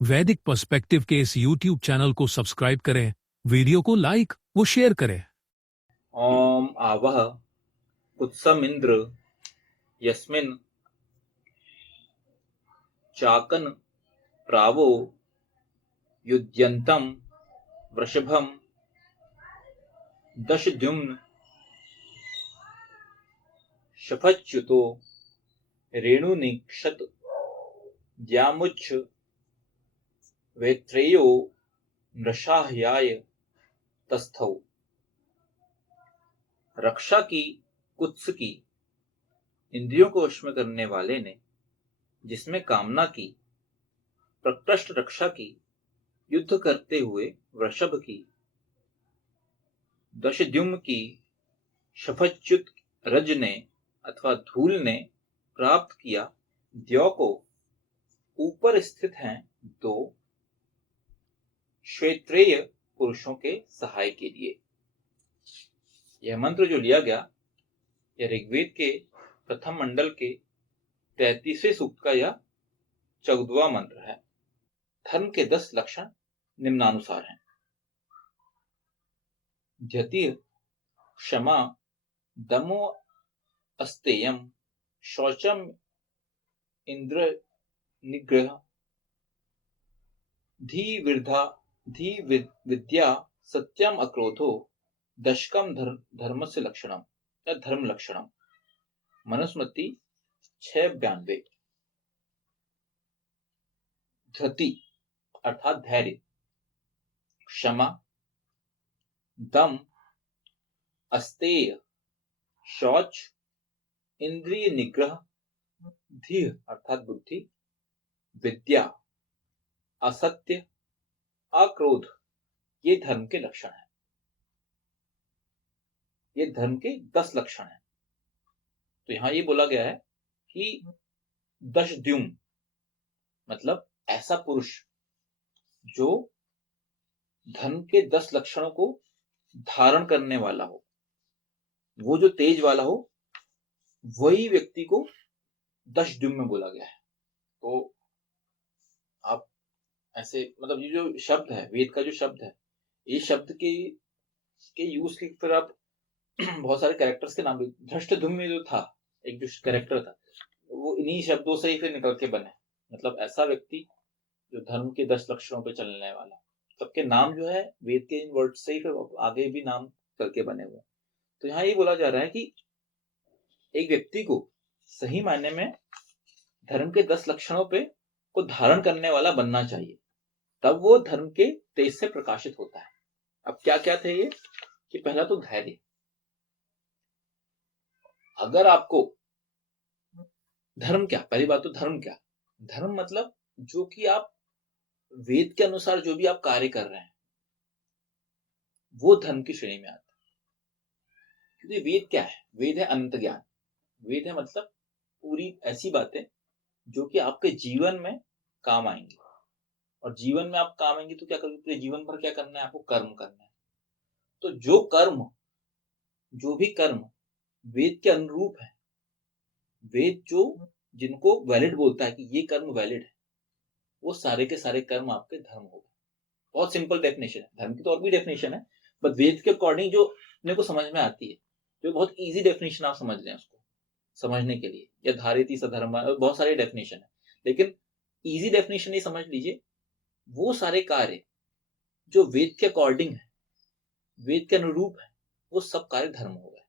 वैदिक पर्सपेक्टिव के इस YouTube चैनल को सब्सक्राइब करें, वीडियो को लाइक व शेयर करें। ओम आवह कुत्समिंद्र यस्मिन् चाकन प्रावो युध्यन्तं वृषभं दशद्युम्न शफच्युतो रेणुनिक्षत द्यामुच्च वेत्रेयो नृषाह्याय तस्थौ। रक्षा की कुत्स की, इंद्रियों को वश में करने वाले ने, जिसमें कामना की, प्रकृष्ट रक्षा की, युद्ध करते हुए वृषभ की, दशद्युम्न की, शफच्युत रज ने अथवा धूल ने प्राप्त किया, द्यौ को ऊपर स्थित हैं दो क्षेत्रेय पुरुषों के सहाय के लिए। यह मंत्र जो लिया गया, यह ऋग्वेद के प्रथम मंडल के 33वें सूक्त का यह 14वां मंत्र है। धर्म के 10 लक्षण निम्नानुसार हैं। धृतिः क्षमा, दमो अस्तेयम, शौचम इंद्र निग्रह, धी विद्या, सत्यम अक्रोधो, दशकम धर्म से लक्षणम या धर्म लक्षणम। मनुस्मृति 692। धृति अर्थात धैर्य, क्षमा, दम, अस्तेय शौच, इंद्रिय निग्रह, धीर अर्थात बुद्धि, विद्या, असत्य, अक्रोध, ये धर्म के लक्षण हैं। ये धर्म के 10 लक्षण हैं। तो यहां ये बोला गया है कि दशद्युम्न मतलब ऐसा पुरुष जो धर्म के 10 लक्षणों को धारण करने वाला हो, वो जो तेज वाला हो, वही व्यक्ति को दशद्युम्न में बोला गया है। तो आप ऐसे मतलब ये जो शब्द है, वेद का जो शब्द है, ये शब्द के यूज के फिर आप बहुत सारे कैरेक्टर्स के नाम भी, धृष्टद्युम्न जो था, एक जो कैरेक्टर था, वो इन्हीं शब्दों से ही फिर निकल के बने। मतलब ऐसा व्यक्ति जो धर्म के 10 लक्षणों पे चलने वाला, सबके नाम जो है वेद के इन वर्ड से ही फिर आगे भी नाम करके बने हुए। तो यहाँ ये बोला जा रहा है कि एक व्यक्ति को सही मायने में धर्म के 10 लक्षणों पे को धारण करने वाला बनना चाहिए, तब वो धर्म के तेज से प्रकाशित होता है। अब क्या क्या थे ये कि पहला तो धैर्य। अगर आपको धर्म क्या, पहली बात तो धर्म क्या, धर्म मतलब जो कि आप वेद के अनुसार जो भी आप कार्य कर रहे हैं, वो धर्म की श्रेणी में आता है। क्योंकि वेद क्या है, वेद है अनंत ज्ञान। वेद है मतलब पूरी ऐसी बातें जो कि आपके जीवन में काम आएंगी, और जीवन में आप काम आएंगी तो क्या करोगे, पूरे जीवन भर क्या करना है, आपको कर्म करना है। तो जो भी कर्म वेद के अनुरूप है, वेद जो जिनको वैलिड बोलता है कि ये कर्म वैलिड है, वो सारे के सारे कर्म आपके धर्म हो गए। बहुत सिंपल डेफिनेशन है, धर्म की तो और भी डेफिनेशन है, बट वेद के अकॉर्डिंग जो अपने को समझ में आती है, जो बहुत इजी डेफिनेशन आप समझ लें उसको समझने के लिए, या धारिती सधर्म, बहुत सारे डेफिनेशन है, लेकिन इजी डेफिनेशन ये समझ लीजिए, वो सारे कार्य जो वेद के अकॉर्डिंग है, वेद के अनुरूप है, वो सब कार्य धर्म हो गए।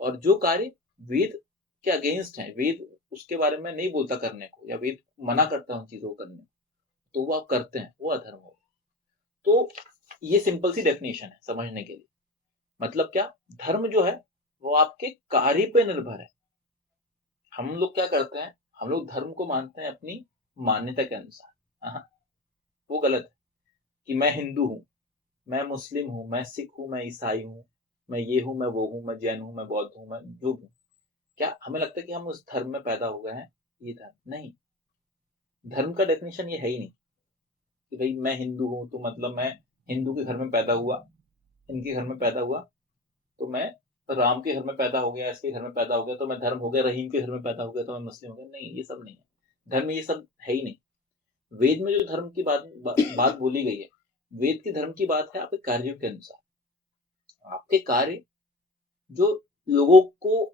और जो कार्य वेद के अगेंस्ट है, वेद उसके बारे में नहीं बोलता करने को, या वेद मना करता है उन चीजों को करने को, तो वो आप करते हैं, वो अधर्म हो गया। तो ये सिंपल सी डेफिनेशन है समझने के लिए। मतलब क्या, धर्म जो है वो आपके कार्य पे निर्भर है। हम लोग क्या करते हैं, हम लोग धर्म को मानते हैं अपनी मान्यता के अनुसार। हाँ, वो गलत है कि मैं हिंदू हूं, मैं मुस्लिम हूं, मैं सिख हूं, मैं ईसाई हूं, मैं ये हूं, मैं वो हूं, मैं जैन हूं, मैं बौद्ध हूं, मैं जो भी हूं। क्या हमें लगता है कि हम उस धर्म में पैदा हो गए हैं? ये धर्म नहीं। धर्म का डेफिनेशन ये है ही नहीं कि भाई मैं हिंदू हूं तो मतलब मैं हिंदू के घर में पैदा हुआ, इनके घर में पैदा हुआ तो मैं राम के घर में पैदा हो गया, इसके घर में पैदा हो गया तो मैं धर्म हो गया, रहीम के घर में पैदा हो गया तो मैं मुस्लिम हो गया। नहीं, ये सब नहीं है धर्म में, ये सब है ही नहीं। वेद में जो धर्म की बात बोली गई है, वेद के धर्म की बात है आपके कार्यों के अनुसार। आपके कार्य जो लोगों को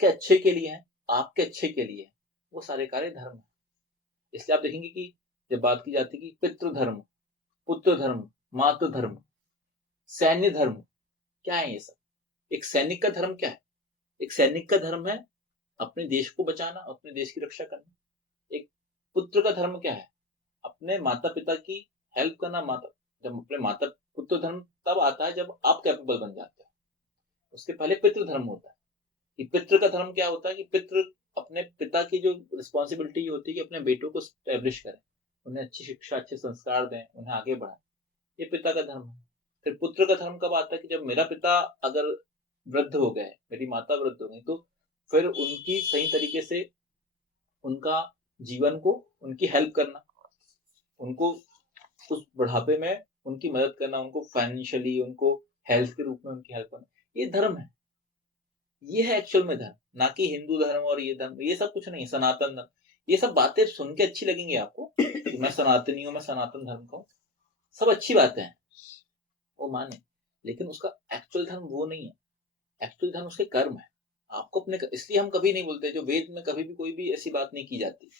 के अच्छे के लिए हैं, आपके अच्छे के लिए हैं, वो सारे कार्य धर्म है। इसलिए आप देखेंगे कि जब बात की जाती है कि पितृ धर्म, पुत्र धर्म, मातृ धर्म, सैन्य धर्म, क्या है ये सब? एक सैनिक का धर्म क्या है? एक सैनिक का धर्म है अपने देश को बचाना, अपने देश की रक्षा करना। एक पुत्र का धर्म क्या है? अपने माता पिता की हेल्प करना। जब अपने माता पुत्र धर्म तब आता है जब आप कैपेबल बन जाते हैं। उसके पहले पितृ धर्म होता है। कि पितृ का धर्म क्या होता है? कि पितृ अपने पिता की जो रिस्पॉन्सिबिलिटी होती है कि अपने बेटों को स्टैब्लिश करें, उन्हें अच्छी शिक्षा, अच्छे संस्कार दें, उन्हें आगे बढ़ाएं। ये पिता का धर्म है। फिर पुत्र का धर्म कब आता है? कि जब मेरा पिता अगर वृद्ध हो गए, मेरी माता वृद्ध हो गई, तो फिर उनकी सही तरीके से उनका जीवन को, उनकी हेल्प करना, उनको उस बुढ़ापे में उनकी मदद करना, उनको फाइनेंशियली, उनको हेल्थ के रूप में उनकी हेल्प करना, ये धर्म है। ये है एक्चुअल में धर्म, ना कि हिंदू धर्म और ये धर्म, ये सब कुछ नहीं। सनातन धर्म, ये सब बातें सुन के अच्छी लगेंगी आपको कि मैं सनातनी हूं, मैं सनातन धर्म का हूं, सब अच्छी बातें हैं, वो माने, लेकिन उसका एक्चुअल धर्म वो नहीं है। एक्चुअल धर्म उसके कर्म है। आपको अपने इसलिए हम कभी नहीं बोलते, जो वेद में कभी भी कोई भी ऐसी बात नहीं की जाती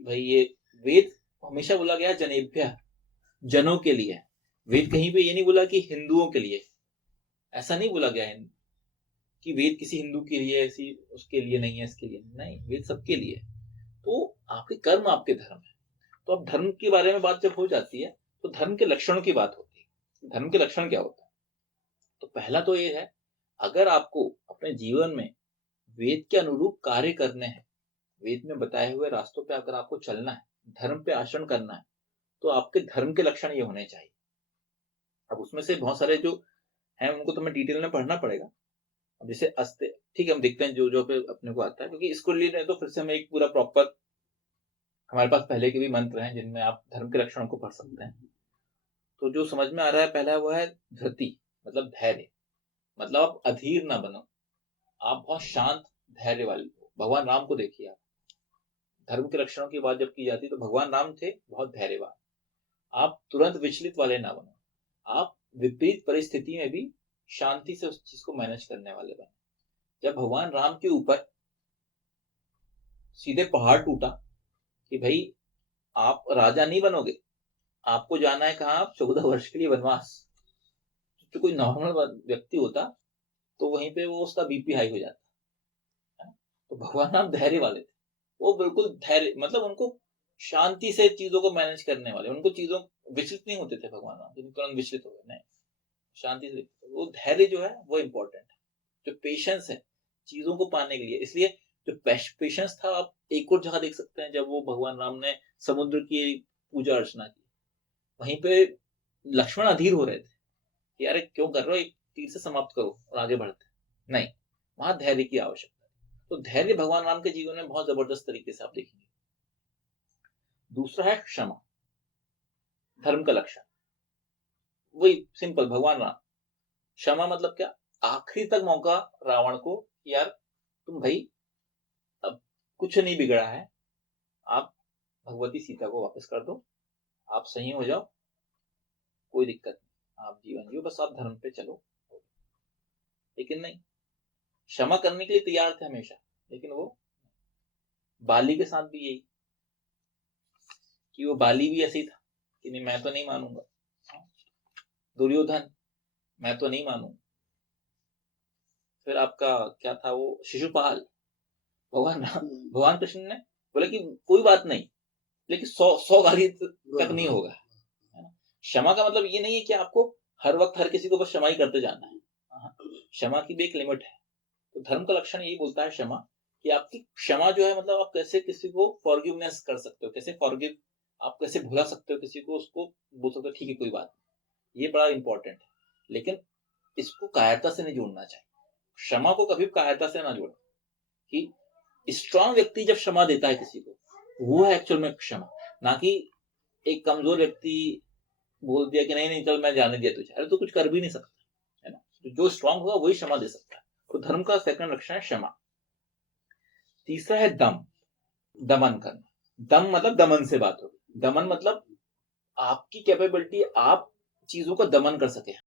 भाई ये वेद हमेशा बोला गया जनेभ्य, जनों के लिए है। वेद कहीं पे ये नहीं बोला कि हिंदुओं के लिए, ऐसा नहीं बोला गया है कि वेद किसी हिंदू के लिए, ऐसी उसके लिए नहीं है, इसके लिए नहीं, वेद सबके लिए है। तो आपके कर्म आपके धर्म है। तो अब धर्म के बारे में बात जब हो जाती है तो धर्म के लक्षणों की बात होती है। धर्म के लक्षण क्या होता है? तो पहला तो ये है, अगर आपको अपने जीवन में वेद के अनुरूप कार्य करने हैं, वेद में बताए हुए रास्तों पे अगर आपको चलना है, धर्म पे आचरण करना है, तो आपके धर्म के लक्षण ये होने चाहिए। अब उसमें से बहुत सारे जो हैं उनको तो हमें डिटेल में पढ़ना पड़ेगा। अब जैसे अस्ते, ठीक है, हम देखते हैं जो जो पे अपने को आता है, क्योंकि इसको लिए तो फिर से हमें एक पूरा प्रॉपर, हमारे पास पहले के भी मंत्र हैं जिनमें आप धर्म के लक्षणों को पढ़ सकते हैं। तो जो समझ में आ रहा है पहला वो है धृति, मतलब धैर्य। मतलब आप अधीर ना बनो, आप बहुत शांत धैर्य वाले हो। भगवान राम को देखिए आप, धर्म के लक्षणों की बात जब की जाती है तो भगवान राम थे बहुत धैर्यवान। आप तुरंत विचलित वाले ना बनो, आप विपरीत परिस्थिति में भी शांति से उस चीज को मैनेज करने वाले बने। जब भगवान राम के ऊपर सीधे पहाड़ टूटा कि भाई आप राजा नहीं बनोगे, आपको जाना है कहाँ? आप 14 वर्ष के लिए वनवास। तो कोई नॉर्मल व्यक्ति होता तो वहीं पे वो उसका बीपी हाई हो जाता है। तो भगवान राम धैर्य वाले थे। वो बिल्कुल धैर्य, मतलब उनको शांति से चीजों को मैनेज करने वाले, उनको चीजों विचलित नहीं होते थे भगवान राम, तुरंत विचलित हो गए नहीं, शांति से। वो धैर्य जो है वो इंपॉर्टेंट है, जो पेशेंस है चीजों को पाने के लिए। इसलिए जो पेशेंस था, आप एक और जगह देख सकते हैं जब वो भगवान राम ने समुद्र की पूजा अर्चना की, वहीं पे लक्ष्मण अधीर हो रहे थे कि यार क्यों कर रहे हो, एक तीर से समाप्त करो और आगे बढ़ते। नहीं, वहां धैर्य की आवश्यकता है। तो धैर्य भगवान राम के जीवन में बहुत जबरदस्त तरीके से आप देखेंगे। दूसरा है क्षमा, धर्म का लक्षण, वही सिंपल भगवान राम। क्षमा मतलब क्या? आखिरी तक मौका रावण को कि यार तुम भाई अब कुछ नहीं बिगड़ा है, आप भगवती सीता को वापस कर दो, आप सही हो जाओ, कोई दिक्कत नहीं, आप जीवन जियो, बस आप धर्म पे चलो। लेकिन नहीं, क्षमा करने के लिए तैयार थे हमेशा, लेकिन वो बाली के साथ भी यही, कि वो बाली भी ऐसी था कि नहीं मैं तो नहीं मानूंगा। दुर्योधन, मैं तो नहीं मानूंगा। फिर आपका क्या था वो शिशुपाल, भगवान कृष्ण ने बोला कि कोई बात नहीं, लेकिन 100 गाली तक नहीं होगा, है ना। क्षमा का मतलब ये नहीं है कि आपको हर वक्त हर किसी को बस क्षमा ही करते जाना है। हाँ, क्षमा की भी एक लिमिट है। तो धर्म का लक्षण यही बोलता है क्षमा, कि आपकी क्षमा जो है, मतलब आप कैसे किसी को फॉरगिवनेस कर सकते हो, कैसे फॉरगिव, आप कैसे भुला सकते हो किसी को, उसको बोल सकते हो ठीक है कोई बात नहीं। ये बड़ा इंपॉर्टेंट है, लेकिन इसको कायरता से नहीं जोड़ना चाहिए। क्षमा को कभी कायरता से ना जोड़ो। कि स्ट्रांग व्यक्ति जब क्षमा देता है किसी को, वो है एक्चुअल में क्षमा, ना कि एक कमजोर व्यक्ति बोल दिया कि नहीं नहीं चल मैं जाने दिया तुझे, अरे तो कुछ कर भी नहीं सकता, है ना। तो जो स्ट्रांग होगा वही क्षमा दे सकता है। तो धर्म का सेकंड लक्षण है क्षमा। तीसरा है दम, दमन करना। दम मतलब दमन से बात होगी, दमन मतलब आपकी कैपेबिलिटी, आप चीज़ों का दमन कर सकें।